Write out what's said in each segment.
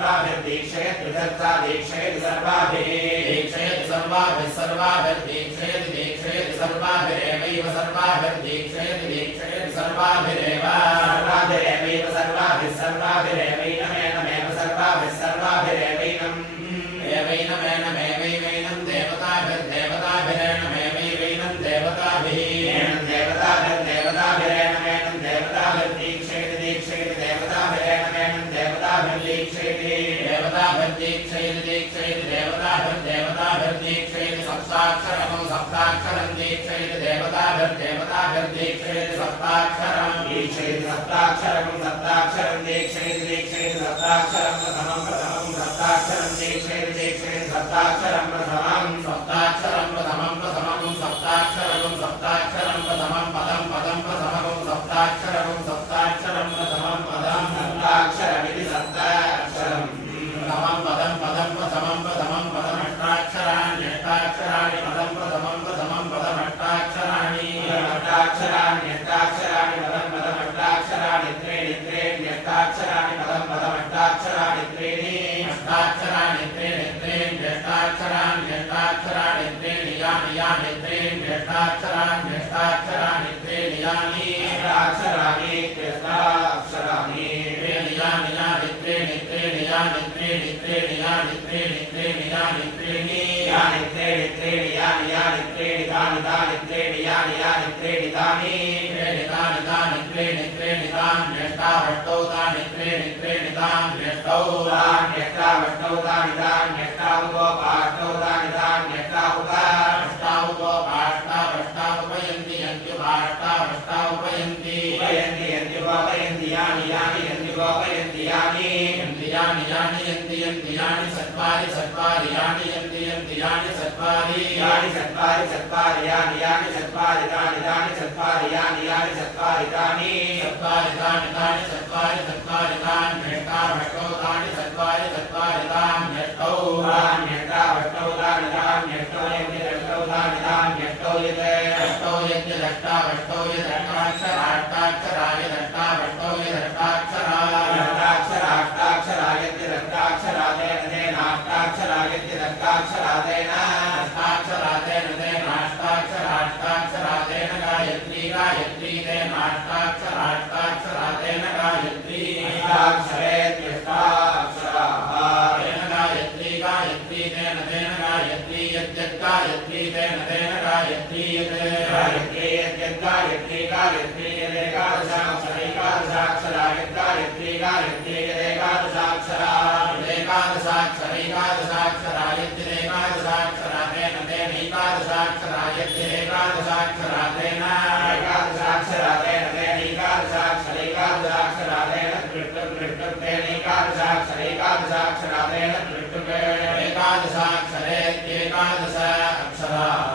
सर्वाभिर्दीक्षयति सर्वा दीक्षयति सर्वाभिः दीक्षयति सर्वाभिः सर्वाभिर्दीक्षयति दीक्षयति सर्वाभिरेवैव सर्वाभिर्दीक्षयति दीक्षयति सर्वाभिरेव देवताभिर्दीक्षयति देवताभिर्दीक्षयति दीक्षयति देवताभिर्देवताभिर्दीक्षयति सप्ताक्षरमं सप्ताक्षरं दीक्षयति देवताभिर्देवताभिर्दीक्षयति सप्ताक्षरम् दीक्षयति सप्ताक्षरं सप्ताक्षरं दीक्षयति दीक्षयति सप्ताक्षरं प्रथमं प्रथमं सप्ताक्षरं दीक्षयति दीक्षयति सप्ताक्षरं प्रथमं सप्ताक्षरं జ్యేష్ఠాక్షరాణి పదం పదమష్టాక్షరాణి త్రీణి అష్టాక్షరాణి త్రీణి త్రీణి జ్యేష్ఠాక్షరాణి జ్యేష్ఠాక్షరాణి త్రీణి యాని యాని త్రీణి జ్యేష్ఠాక్షరాణి జ్యేష్ఠాక్షరాణి త్రీణి యాని అక్షరాణి కృష్ణాక్షరాణి త్రీణి యాని యాని త్రీణి త్రీణి యాని త్రీణి త్రీణి యాని త్రీణి త్రీణి యాని త్రీణి యాని త్రీణి త్రీణి యాని యాని త్రీణి దాని దాని త్రీణి యాని యాని త్రీణి దాని త్రీణి దాని దాని तानि त्रीणि तानि तानि त्रीणि त्रीणि तान्यष्टावष्टौ तानि त्रीणि त्रीणि तान्यष्टौ तान्यष्टावष्टौ तानि तान्यष्टावुपपाष्टौ तानि तान्यष्टावुप अष्टावुपाष्टावष्टावपयन्ति यन्त्युपाष्टावष्टावपयन्ति उपयन्ति यन्त्युपयन्ति यानि यानि यन्त्युपयन्ति यन्तियानि सत्पारि सत्पारि यानि यन्ति यन्तियानि सत्पारि यानि सत्पारि सत्पारि यानि यानि सत्पारि तानि तानि सत्पारि यानि यानि सत्पारि तानि सत्पारि तानि तानि सत्पारि सत्पारि तानि भ्यष्टा भष्टौ तानि सत्पारि सत्पारि तानि भ्यष्टौ तानि भ्यष्टा भष्टौ तानि तानि भ्यष्टौ यज्ञ दष्टौ तानि तानि भ्यष्टौ यते भष्टौ यज्ञ दष्टा भष्टौ यदक्षराष्टाक्षराय दष्टा गायत्री यदेकादशाक्षरा एकादशाक्षरैकादशाक्षरा यद्यदेकादशाक्षरा तेन तेनैकादशाक्षरा यद्यदेकादशाक्षरा तेन एकादशाक्षरा तेन तेनैकादशाक्षरैकादशाक्षरा तेन दृष्टं दृष्टं तेनैकादशाक्षरैकादशाक्षरा तेन दृष्टं एकादशाक्षरेत्येकादश अक्षरा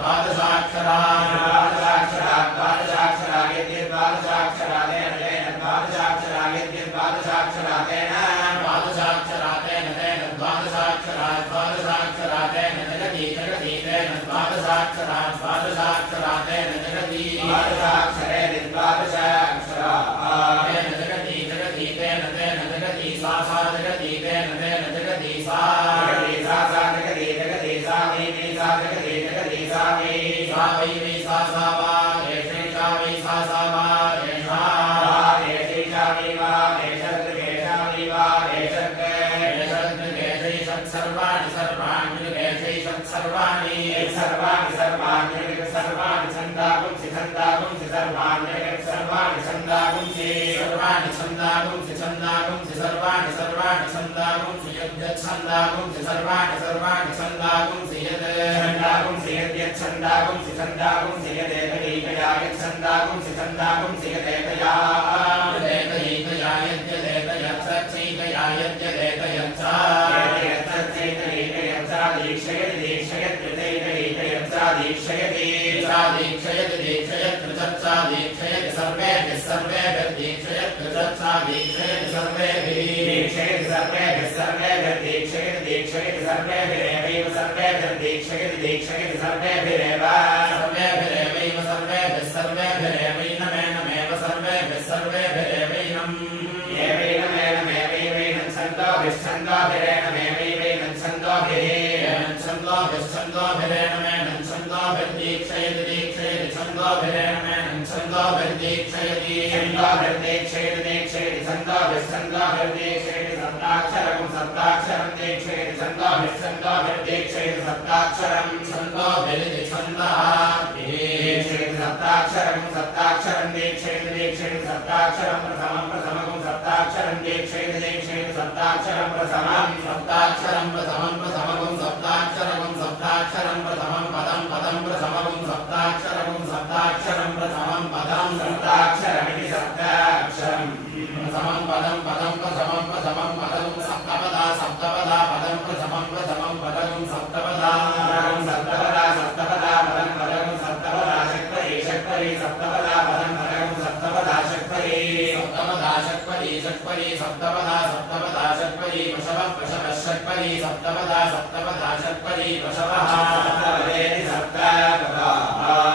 यद्वादशाक्षरा द्वादशाक्षरा द्वादशाक्षरा यद्यद्वादशाक्षरा तेन तेन सा वै वै सा सा वा एषैषा वै सा सा वा एषा एषैषा वै वा एषर्गेषा वै वा एषर्ग एषैषत् सर्वाणि सर्वाणि एषैषत् सर्वाणि सर्वाणि सर्वाणि सर्वाणि छन्दागुंसि छन्दागुंसि सर्वाणि सर्वाणि छन्दागुंसि सर्वाणि छन्दागुंसि छन्दागुंसि सर्वाणि सर्वाणि छन्दागुंसि यद्यत् छन्दागुंसि सर्वाणि सर्वाणि छन्दागुंसि यत् छन्दागुंसि यद्यत् छन्दागुंसि छन्दागुंसि यदेकैकया यच्छन्दागुंसि छन्दागुंसि यदेकया यदेकैकया यद्यदेकयत् सच्चैकया यद्यदेकयत् सा दीक्षयति दीक्षयति दीक्षयति चर्चा दीक्षयति दीक्षयत् त्रिचर्चा दीक्षयति सर्वेभिः सर्वेभिर्दीक्षयत् त्रिचर्चा दीक्षयति सर्वेभिः दीक्षयति सर्वेभिः सर्वेभिः दीक्षयति दीक्षयति सर्वेभिरेवैव सर्वेभिर्दीक्षयति दीक्षयति सर्वेभिरेव सर्वेभिरेवैव सर्वेभिः सर्वेभिरेवैनमेनमेव सर्वेभिः सर्वेभिरेवैनम् एवैनमेनमेवैवैनं छन्दोभिश्छन्दोभिरेणमेवैवैनं సప్తాక్షరం దేక్షేది సప్తాక్షరం సంగాభిరిది సంగాభిర్దేక్షేది ప్రథమం సప్తాక్షరం ప్రథమం ప్రథమం षट्पदी पशवः पशवः षट्पदी सप्तपदा सप्तपदा षट्पदी पशवः सप्तपदेति सप्तपदा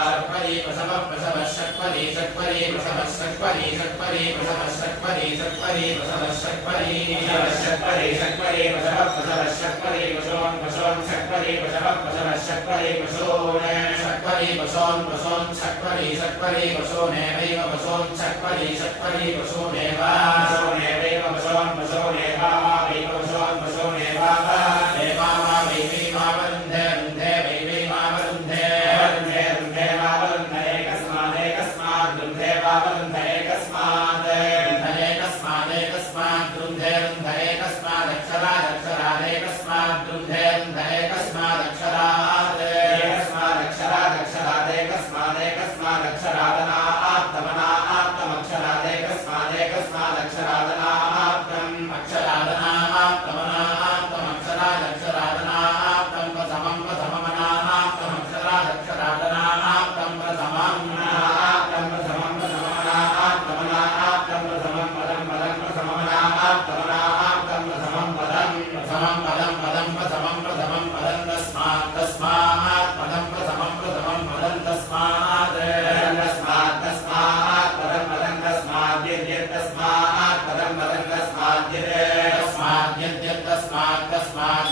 षट्पदी पशवः पशवः षट्पदी षट्पदी पशवः षट्पदी षट्पदी पशवः षट्पदी षट्पदी पशवः षट्पदी षट्पदी षट्पदी पशवः पशवः षट्पदी पशून् पशून् षट्पदी पशवः पशवः षट्पदी पशून् षट्पदी पशून् पशून् षट्पदी षट्पदी पशूनेवैव पशून् षट्पदी षट्पदी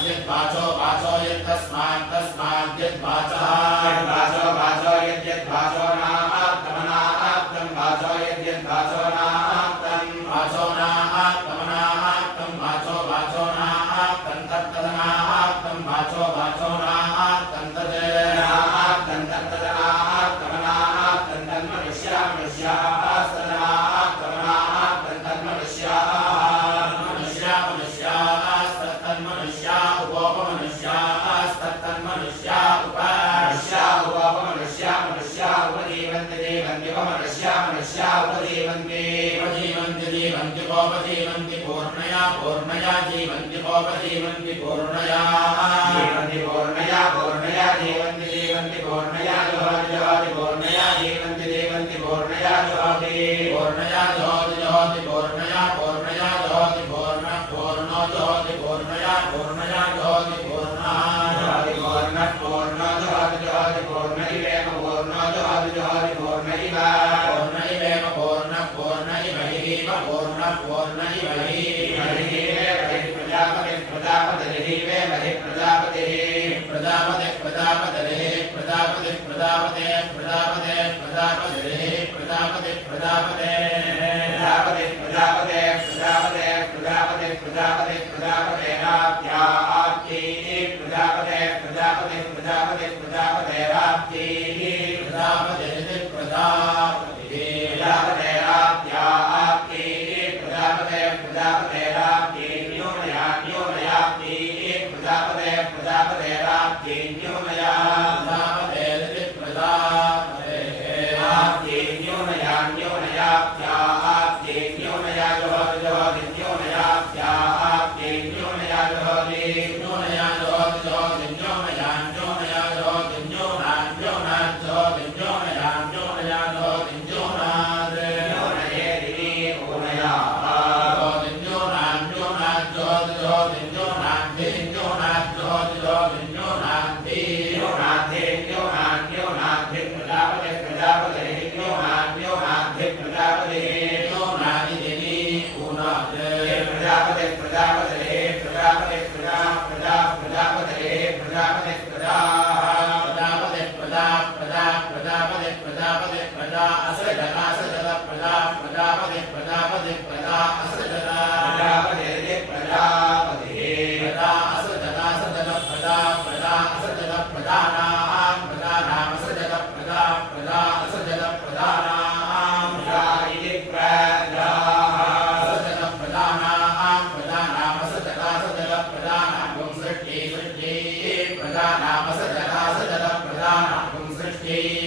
यद्वाचो वाचो यत्तस्मात् तस्मात् उपजीवन्ति जीवन्ति उपमनुष्या मनुष्या उपजीवन्ति जीवन्ति जीवन्ति कोपजीवन्ति पूर्णया पूर्णया जीवन्ति कोपजीवन्ति पूर्णया जीवन्ति पूर्णया प्रजापते प्रजापतिः प्रजापते प्रजापते प्रजापते प्रजापते प्रजापते प्रजापतिः प्रजापते प्रजापते प्रजापते प्रजापते प्रजापते रात्या आप्ती प्रजापते प्रजापते प्रजापते प्रजापते राप्ती प्रजापते Hey.